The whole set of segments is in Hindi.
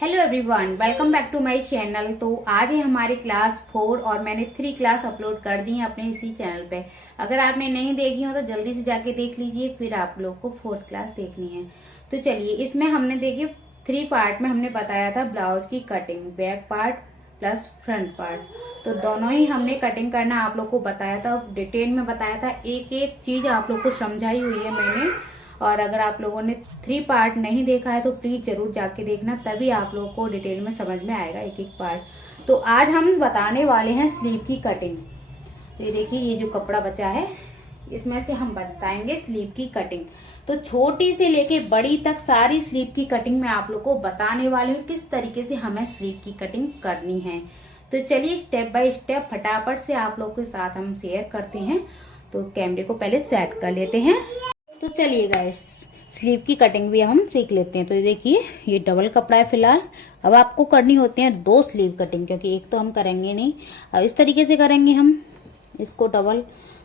Hello everyone, welcome back to my channel. तो आज है हमारी क्लास 4 और मैंने 3 क्लास अपलोड कर दी है अपने इसी चैनल पे। अगर आपने नहीं देखी हो तो जल्दी से जाके देख लीजिए, फिर आप लोग को 4th क्लास देखनी है। तो चलिए, इसमें हमने देखिए 3 पार्ट में हमने बताया था ब्लाउज की cutting, back part plus front part. तो दोनों ही हमने कटिंग करना आप लोग को बताया था, डिटेल में बताया था, एक एक चीज आप लोग को समझाई हुई है मैंने। और अगर आप लोगों ने 3 पार्ट नहीं देखा है तो प्लीज जरूर जाके देखना, तभी आप लोगों को डिटेल में समझ में आएगा एक एक पार्ट। तो आज हम बताने वाले हैं स्लीव की कटिंग। तो ये देखिए, ये जो कपड़ा बचा है इसमें से हम बताएंगे स्लीव की कटिंग। तो छोटी से लेके बड़ी तक सारी स्लीव की कटिंग में आप लोग को बताने वाली हूँ किस तरीके से हमें स्लीव की कटिंग करनी है। तो चलिए स्टेप बाय स्टेप फटाफट से आप लोग के साथ हम शेयर करते हैं। तो कैमरे को पहले सेट कर लेते हैं। तो चलिए गाइस, स्लीव की कटिंग भी हम सीख लेते हैं। तो देखिए, ये डबल कपड़ा है फिलहाल। अब आपको करनी होती है 2 स्लीव कटिंग, क्योंकि एक तो हम करेंगे नहीं। अब इस तरीके से करेंगे हम इसको डबल,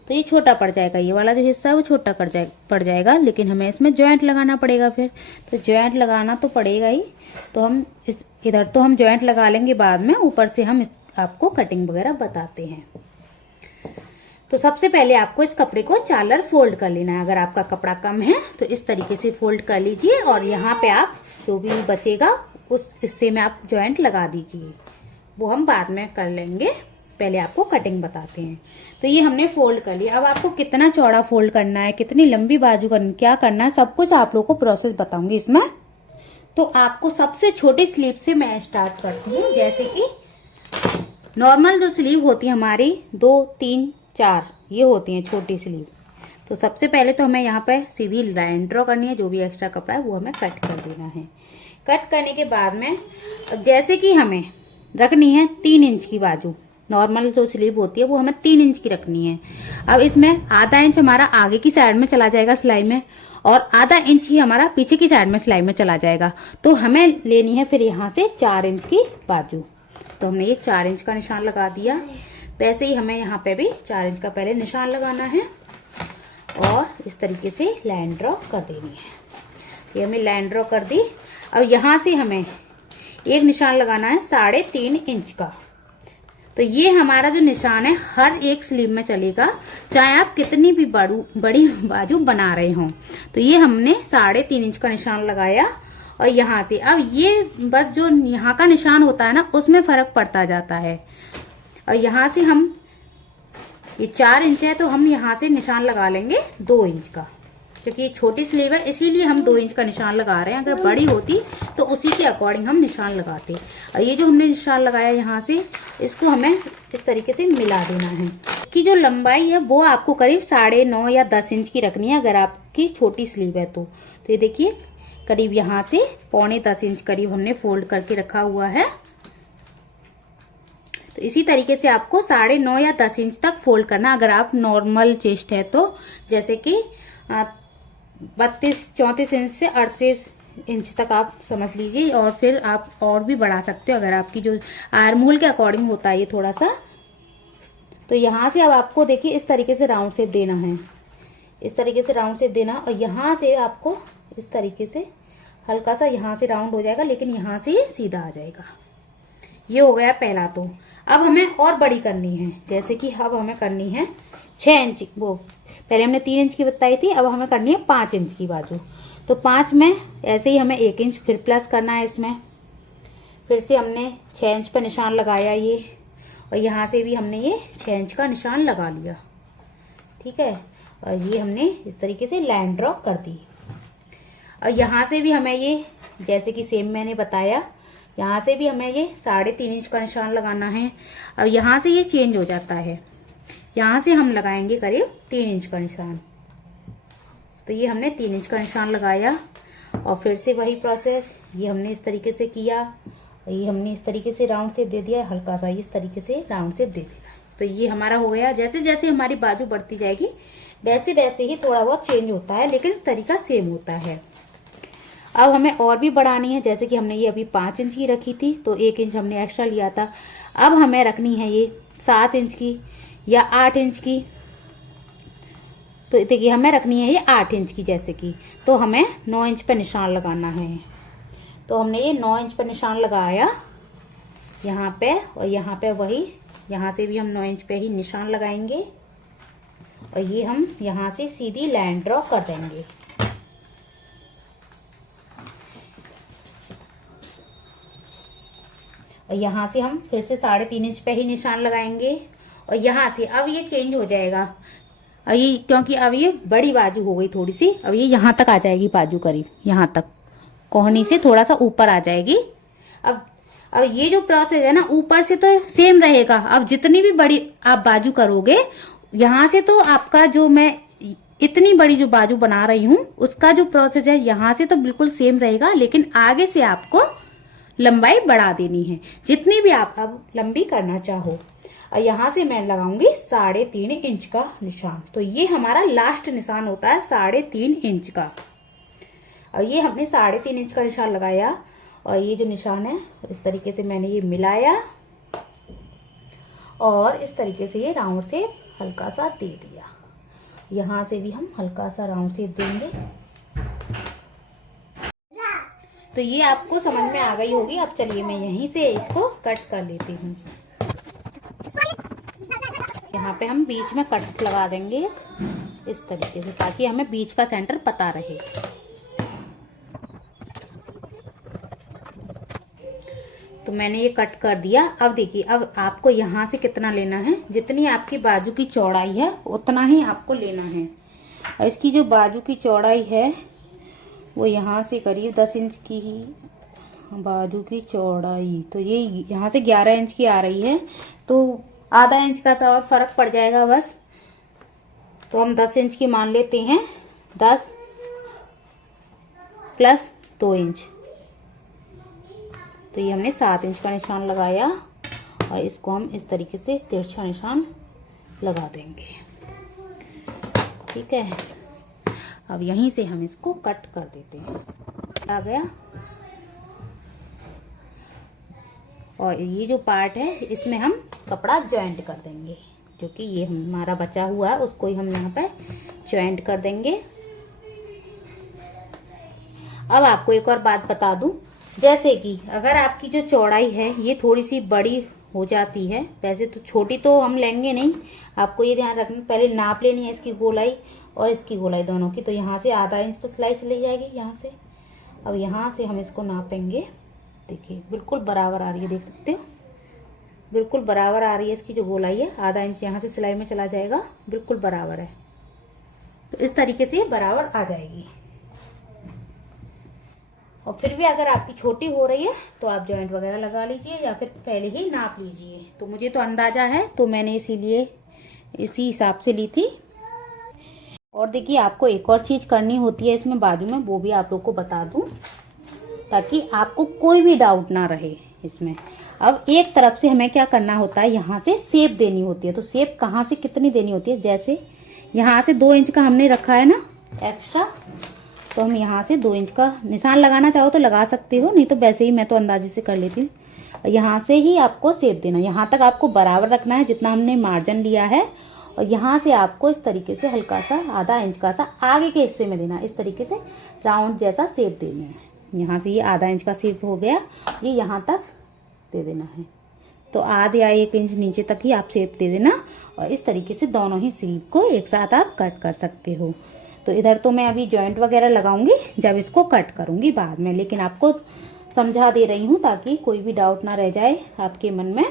तो ये छोटा पड़ जाएगा, ये वाला जो हिस्सा है वो छोटा पड़ जाएगा, लेकिन हमें इसमें जॉइंट लगाना पड़ेगा। फिर तो जॉइंट लगाना तो पड़ेगा ही। तो हम इधर तो हम जॉइंट लगा लेंगे बाद में, ऊपर से हम आपको कटिंग वगैरह बताते हैं। तो सबसे पहले आपको इस कपड़े को चालर फोल्ड कर लेना है। अगर आपका कपड़ा कम है तो इस तरीके से फोल्ड कर लीजिए, और यहाँ पे आप जो भी बचेगा उस हिस्से में आप जॉइंट लगा दीजिए। वो हम बाद में कर लेंगे, पहले आपको कटिंग बताते हैं। तो ये हमने फोल्ड कर लिया। अब आपको कितना चौड़ा फोल्ड करना है, कितनी लंबी बाजू करनी, क्या करना है, सब कुछ आप लोग को प्रोसेस बताऊंगी इसमें। तो आपको सबसे छोटी स्लीव से मैं स्टार्ट करती हूँ। जैसे कि नॉर्मल जो स्लीव होती है हमारी 2, 3, 4 ये होती है छोटी स्लीव। तो सबसे पहले तो हमें यहाँ पे सीधी लाइन ड्रॉ करनी है, जो भी एक्स्ट्रा कपड़ा है वो हमें कट कर देना है। कट करने के बाद में जैसे कि हमें रखनी है 3 इंच की बाजू, नॉर्मल जो स्लीव होती है वो हमें 3 इंच की रखनी है। अब इसमें आधा इंच हमारा आगे की साइड में चला जाएगा सिलाई में, और आधा इंच ही हमारा पीछे की साइड में सिलाई में चला जाएगा। तो हमें लेनी है फिर यहाँ से 4 इंच की बाजू। तो हमने ये 4 इंच का निशान लगा दिया। वैसे ही हमें यहाँ पे भी 4 इंच का पहले निशान लगाना है, और इस तरीके से लाइन ड्रॉ कर देनी है। ये हमने लाइन ड्रॉ कर दी। अब यहाँ से हमें एक निशान लगाना है 3.5 इंच का। तो ये हमारा जो निशान है हर एक स्लीव में चलेगा, चाहे आप कितनी भी बड़ी बाजू बना रहे हो। तो ये हमने 3.5 इंच का निशान लगाया, और यहाँ से अब ये बस जो यहाँ का निशान होता है ना, उसमें फर्क पड़ता जाता है। और यहाँ से हम ये 4 इंच है तो हम यहाँ से निशान लगा लेंगे 2 इंच का, क्योंकि ये छोटी स्लीव है इसीलिए हम 2 इंच का निशान लगा रहे हैं। अगर बड़ी होती तो उसी के अकॉर्डिंग हम निशान लगाते। और ये जो हमने निशान लगाया यहाँ से, इसको हमें इस तरीके से मिला देना है। इसकी जो लंबाई है वो आपको करीब 9.5 या 10 इंच की रखनी है, अगर आपकी छोटी स्लीव है तो। ये देखिए, करीब यहाँ से 9.25 इंच करीब हमने फोल्ड करके रखा हुआ है। तो इसी तरीके से आपको 9.5 या 10 इंच तक फोल्ड करना, अगर आप नॉर्मल चेस्ट है तो। जैसे कि 32-34 इंच से 38 इंच तक आप समझ लीजिए, और फिर आप और भी बढ़ा सकते हो अगर आपकी जो आर्म होल के अकॉर्डिंग होता है ये थोड़ा सा। तो यहाँ से अब आपको देखिए इस तरीके से राउंड शेप देना है, इस तरीके से राउंड शेप देना। और यहाँ से आपको इस तरीके से हल्का सा यहाँ से राउंड हो जाएगा, लेकिन यहाँ से ये सीधा आ जाएगा। ये हो गया पहला। तो अब हमें और बड़ी करनी है, जैसे कि अब हमें करनी है 6 इंच। वो पहले हमने 3 इंच की बताई थी, अब हमें करनी है 5 इंच की बाजू। तो 5 में ऐसे ही हमें 1 इंच फिर प्लस करना है इसमें। फिर से हमने 6 इंच पर निशान लगाया ये, और यहाँ से भी हमने ये 6 इंच का निशान लगा लिया। ठीक है, और ये हमने इस तरीके से लाइन ड्रॉ कर दी। और यहाँ से भी हमें ये, जैसे कि सेम मैंने बताया, यहाँ से भी हमें ये 3.5 इंच का निशान लगाना है। अब यहाँ से ये चेंज हो जाता है, यहाँ से हम लगाएंगे करीब 3 इंच का निशान। तो ये हमने 3 इंच का निशान लगाया, और फिर से वही प्रोसेस, ये हमने इस तरीके से किया, और ये हमने इस तरीके से राउंड शेप दे दिया, हल्का सा इस तरीके से राउंड शेप दे देना। तो ये हमारा हो गया। जैसे जैसे हमारी बाजू बढ़ती जाएगी वैसे वैसे ही थोड़ा बहुत चेंज होता है, लेकिन तरीका सेम होता है। अब हमें और भी बढ़ानी है, जैसे कि हमने ये अभी 5 इंच की रखी थी, तो 1 इंच हमने एक्स्ट्रा लिया था। अब हमें रखनी है ये 7 इंच की या 8 इंच की। तो देखिए, हमें रखनी है ये 8 इंच की जैसे कि, तो हमें 9 इंच पे निशान लगाना है। तो हमने ये 9 इंच पर निशान लगाया यहाँ पे, और यहाँ पे वही यहाँ से भी हम 9 इंच पे ही निशान लगाएंगे और ये हम यहाँ से सीधी लाइन ड्रॉ कर देंगे। और यहाँ से हम फिर से 3.5 इंच पे ही निशान लगाएंगे और यहाँ से अब ये चेंज हो जाएगा। अब ये क्योंकि अब ये बड़ी बाजू हो गई थोड़ी सी, अब ये यहाँ तक आ जाएगी बाजू, करीब यहाँ तक कोहनी से थोड़ा सा ऊपर आ जाएगी। अब ये जो प्रोसेस है ना, ऊपर से तो सेम रहेगा। अब जितनी भी बड़ी आप बाजू करोगे यहाँ से, तो आपका जो मैं इतनी बड़ी जो बाजू बना रही हूँ उसका जो प्रोसेस है यहाँ से तो बिल्कुल सेम रहेगा, लेकिन आगे से आपको लंबाई बढ़ा देनी है जितनी भी आप अब लंबी करना चाहो। और यहाँ से मैं लगाऊंगी 3.5 इंच का निशान। तो ये हमारा लास्ट निशान होता है 3.5 इंच का। और ये हमने 3.5 इंच का निशान लगाया और ये जो निशान है इस तरीके से मैंने ये मिलाया और इस तरीके से ये राउंड शेप हल्का सा दे दिया। यहाँ से भी हम हल्का सा राउंड शेप देंगे। तो ये आपको समझ में आ गई होगी। अब चलिए मैं यहीं से इसको कट कर लेती हूँ। यहाँ पे हम बीच में कट लगा देंगे इस तरीके से, ताकि हमें बीच का सेंटर पता रहे। तो मैंने ये कट कर दिया। अब देखिए, अब आपको यहाँ से कितना लेना है, जितनी आपकी बाजू की चौड़ाई है उतना ही आपको लेना है। और इसकी जो बाजू की चौड़ाई है वो यहाँ से करीब 10 इंच की ही बाजू की चौड़ाई, तो ये यहाँ से 11 इंच की आ रही है। तो आधा इंच का सा और फर्क पड़ जाएगा बस। तो हम 10 इंच की मान लेते हैं, 10 प्लस 2 इंच। तो ये हमने 7 इंच का निशान लगाया और इसको हम इस तरीके से तिरछा निशान लगा देंगे। ठीक है, अब यहीं से हम इसको कट कर देते हैं। आ गया। और ये जो पार्ट है इसमें हम कपड़ा जॉइंट कर देंगे, जो कि ये हमारा बचा हुआ है उसको ही हम यहाँ पे जॉइंट कर देंगे। अब आपको एक और बात बता दूं, जैसे कि अगर आपकी जो चौड़ाई है ये थोड़ी सी बड़ी हो जाती है, वैसे तो छोटी तो हम लेंगे नहीं, आपको ये ध्यान रखना, पहले नाप लेनी है इसकी गोलाई और इसकी गोलाई दोनों की। तो यहाँ से आधा इंच तो सिलाई चली जाएगी यहाँ से। अब यहाँ से हम इसको नापेंगे। देखिए बिल्कुल बराबर आ रही है, देख सकते हो बिल्कुल बराबर आ रही है इसकी जो गोलाई है। आधा इंच यहाँ से सिलाई में चला जाएगा, बिल्कुल बराबर है। तो इस तरीके से बराबर आ जाएगी। और फिर भी अगर आपकी छोटी हो रही है तो आप जॉइंट वगैरह लगा लीजिए या फिर पहले ही नाप लीजिए। तो मुझे तो अंदाजा है तो मैंने इसीलिए इसी हिसाब से ली थी। और देखिए आपको एक और चीज करनी होती है इसमें बाजू में, वो भी आप लोग को बता दूं ताकि आपको कोई भी डाउट ना रहे इसमें। अब एक तरफ से हमें क्या करना होता है, यहाँ से शेप देनी होती है। तो शेप कहाँ से कितनी देनी होती है, जैसे यहाँ से 2 इंच का हमने रखा है ना एक्स्ट्रा, तो हम यहाँ से 2 इंच का निशान लगाना चाहो तो लगा सकते हो, नहीं तो वैसे ही मैं तो अंदाजे से कर लेती हूँ। यहाँ से ही आपको शेप देना, यहाँ तक आपको बराबर रखना है जितना हमने मार्जिन लिया है। और यहाँ से आपको इस तरीके से हल्का सा आधा इंच का सा आगे के हिस्से में देना, इस तरीके से राउंड जैसा शेप देना है। यहाँ से ये आधा इंच का शेप हो गया, ये यहाँ तक दे देना है। तो आधे या 1 इंच नीचे तक ही आप शेप दे देना और इस तरीके से दोनों ही स्लीव को एक साथ आप कट कर सकते हो। तो इधर तो मैं अभी जॉइंट वगैरह लगाऊंगी जब इसको कट करूंगी बाद में, लेकिन आपको समझा दे रही हूँ ताकि कोई भी डाउट ना रह जाए आपके मन में।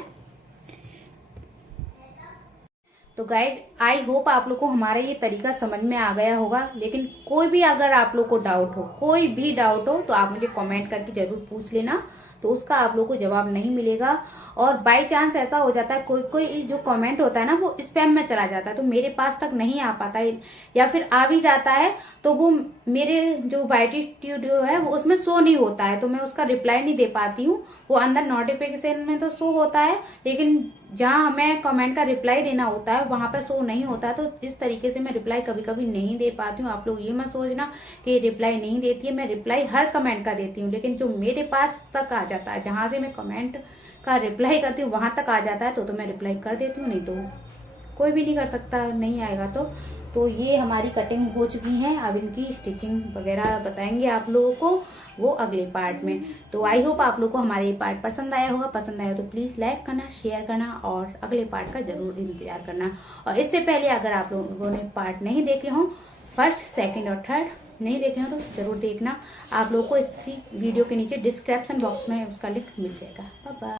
तो गाइज आई होप आप लोग को हमारा ये तरीका समझ में आ गया होगा। लेकिन कोई भी अगर आप लोग को डाउट हो, कोई भी डाउट हो, तो आप मुझे कमेंट करके जरूर पूछ लेना, तो उसका आप लोग को जवाब नहीं मिलेगा। और बाय चांस ऐसा हो जाता है कोई कोई जो कमेंट होता है ना वो स्पैम में चला जाता है, तो मेरे पास तक नहीं आ पाता है, या फिर आ भी जाता है तो वो मेरे जो वाईटी स्टूडियो है वो उसमें शो नहीं होता है, तो मैं उसका रिप्लाई नहीं दे पाती हूँ। वो अंदर नोटिफिकेशन में तो शो होता है, लेकिन जहाँ हमें कमेंट का रिप्लाई देना होता है वहां पर शो नहीं होता है। तो इस तरीके से मैं रिप्लाई कभी कभी नहीं दे पाती हूँ। आप लोग ये मत सोचना कि रिप्लाई नहीं देती है, मैं रिप्लाई हर कमेंट का देती हूँ, लेकिन जो मेरे पास तक आ जाता है, जहां से मैं कमेंट का रिप्लाई करती हूँ वहां तक आ जाता है तो मैं रिप्लाई कर देती हूँ, नहीं तो कोई भी नहीं कर सकता नहीं आएगा तो ये हमारी कटिंग हो चुकी है। अब इनकी स्टिचिंग वगैरह बताएंगे आप लोगों को वो अगले पार्ट में। तो आई होप आप लोगों को हमारा ये पार्ट पसंद आया होगा। पसंद आया तो प्लीज़ लाइक करना, शेयर करना और अगले पार्ट का जरूर इंतजार करना। और इससे पहले अगर आप लोगों ने पार्ट नहीं देखे हों, फर्स्ट, सेकेंड और थर्ड नहीं देखे हो तो जरूर देखना। आप लोगों को इसी वीडियो के नीचे डिस्क्रिप्शन बॉक्स में उसका लिंक मिल जाएगा। Bye bye.